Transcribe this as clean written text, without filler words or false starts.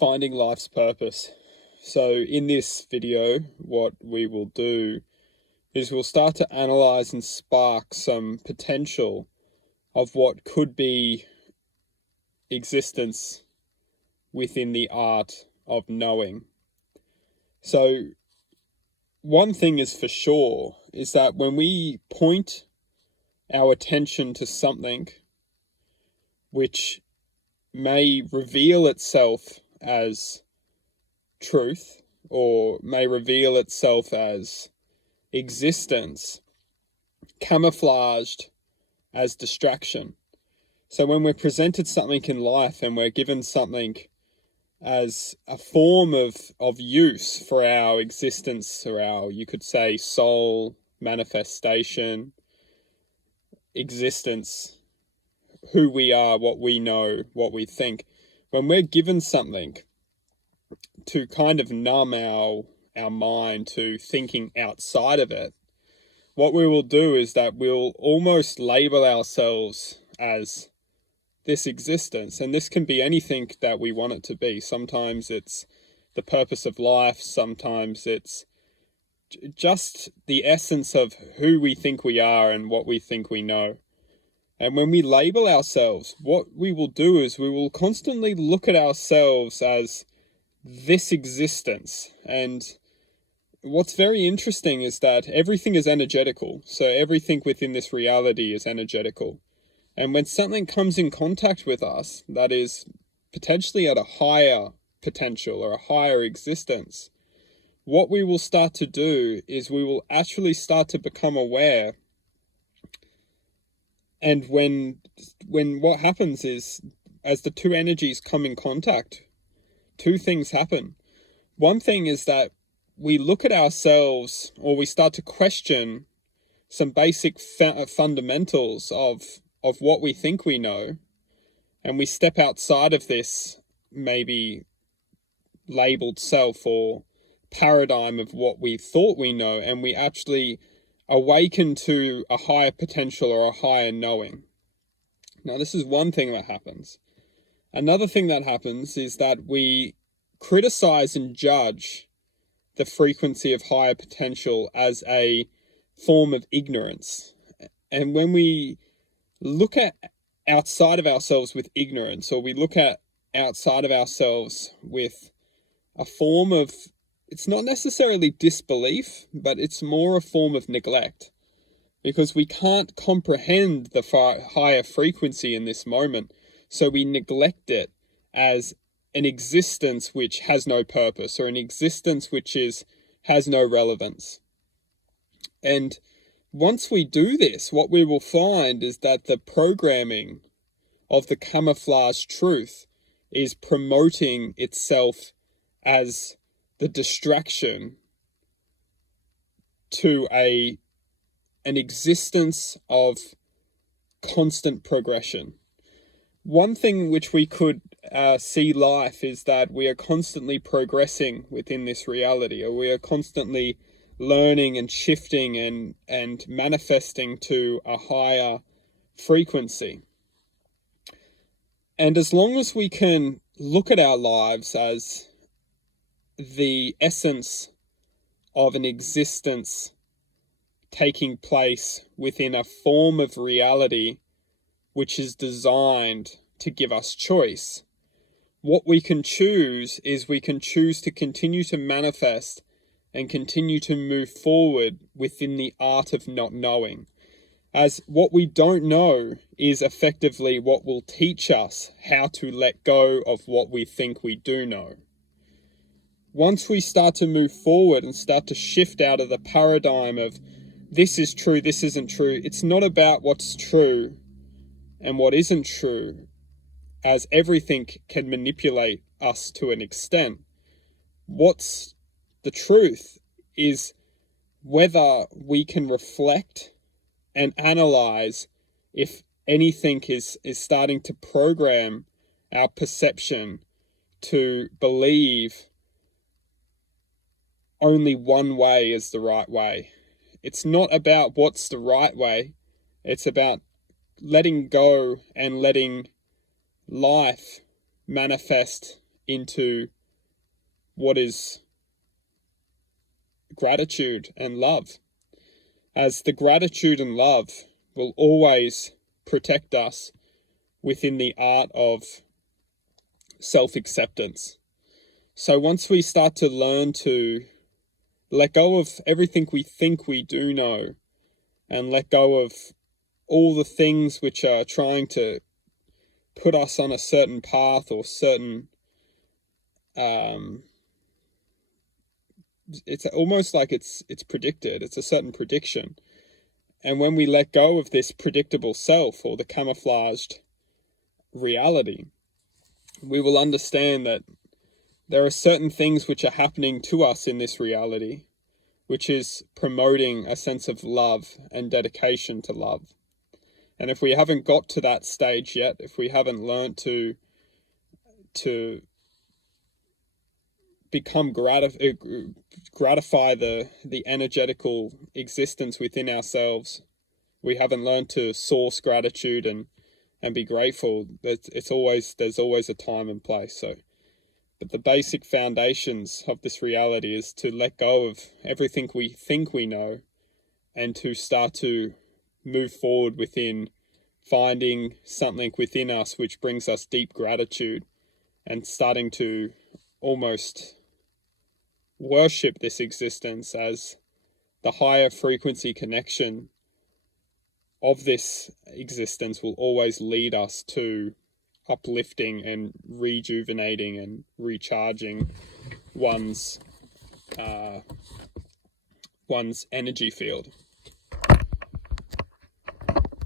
finding life's purpose. So in this video, what we will do is we'll start to analyze and spark some potential of what could be existence within the art of knowing. So one thing is for sure is that when we point our attention to something which may reveal itself as truth or may reveal itself as existence, camouflaged as distraction. So when we're presented something in life and we're given something as a form of use for our existence or our, you could say, soul, manifestation, existence, who we are, what we know, what we think, when we're given something to kind of numb our mind to thinking outside of it, what we will do is that we'll almost label ourselves as this existence. And this can be anything that we want it to be. Sometimes it's the purpose of life. Sometimes it's just the essence of who we think we are and what we think we know. And when we label ourselves, what we will do is we will constantly look at ourselves as this existence. And what's very interesting is that everything is energetical. So everything within this reality is energetical. And when something comes in contact with us that is potentially at a higher potential or a higher existence, what we will start to do is we will actually start to become aware. And when what happens is, as the two energies come in contact, two things happen. One thing is that we look at ourselves, or we start to question some basic fundamentals of what we think we know, and we step outside of this maybe labeled self or paradigm of what we thought we know, and we actually awaken to a higher potential or a higher knowing. Now, this is one thing that happens. Another thing that happens is that we criticize and judge the frequency of higher potential as a form of ignorance. And when we look at outside of ourselves with ignorance, or we look at outside of ourselves with a form of, it's not necessarily disbelief, but it's more a form of neglect, because we can't comprehend the far higher frequency in this moment. So we neglect it as an existence which has no purpose, or an existence which has no relevance. And once we do this, what we will find is that the programming of the camouflage truth is promoting itself as the distraction to an existence of constant progression. One thing which we could see life is that we are constantly progressing within this reality, or we are constantly learning and shifting and manifesting to a higher frequency. And as long as we can look at our lives as the essence of an existence taking place within a form of reality which is designed to give us choice, what we can choose is we can choose to continue to manifest and continue to move forward within the art of not knowing, as what we don't know is effectively what will teach us how to let go of what we think we do know. Once we start to move forward and start to shift out of the paradigm of this is true, this isn't true, it's not about what's true and what isn't true, as everything can manipulate us to an extent. What's the truth is whether we can reflect and analyze if anything is starting to program our perception to believe only one way is the right way. It's not about what's the right way. It's about letting go and letting life manifest into what is gratitude and love, as the gratitude and love will always protect us within the art of self-acceptance. So once we start to learn to let go of everything we think we do know, and let go of all the things which are trying to put us on a certain path or certain, it's almost like it's predicted, it's a certain prediction. And when we let go of this predictable self or the camouflaged reality, we will understand that there are certain things which are happening to us in this reality, which is promoting a sense of love and dedication to love. And if we haven't got to that stage yet, if we haven't learned to become gratify the energetical existence within ourselves, we haven't learned to source gratitude and be grateful, there's always a time and place. So, but the basic foundations of this reality is to let go of everything we think we know, and to start to move forward within finding something within us which brings us deep gratitude, and starting to almost worship this existence as the higher frequency connection of this existence will always lead us to uplifting and rejuvenating and recharging one's energy field.